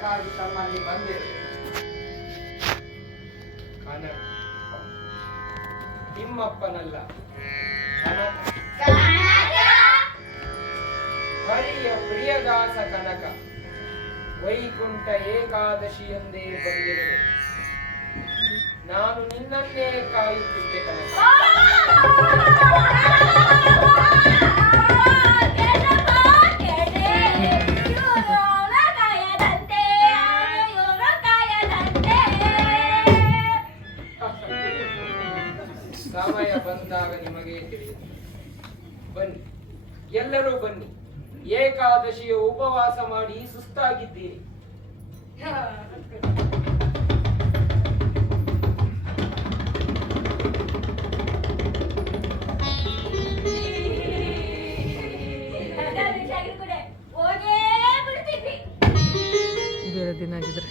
ಕಾರ್ಯಕ್ರಮಕ್ಕಾಗಿ ತಮ್ಮಲ್ಲಿ ಬಂದಿರು ಕನಕ ತಿಮ್ಮಪ್ಪನಲ್ಲ ಕನಕ ಹರಿಯ ಪ್ರಿಯದಾಸ ಕನಕ ವೈಕುಂಠ ಏಕಾದಶಿಯಂದೇ ಬಂದಿರುವೆ ನಾನು ನಿನ್ನನ್ನೇ ಕಾಯುತ್ತಿದ್ದೆ ಕನಕ ಸಮಯ ಬಂದಾಗ ನಿಮಗೆ ತಿಳಿಯುತ್ತೆ. ಬನ್ನಿ, ಎಲ್ಲರೂ ಬನ್ನಿ. ಏಕಾದಶಿಯ ಉಪವಾಸ ಮಾಡಿ ಸುಸ್ತಾಗಿದ್ದೀರಿ. ಬೇರೆ ದಿನ ಆಗಿದ್ರೆ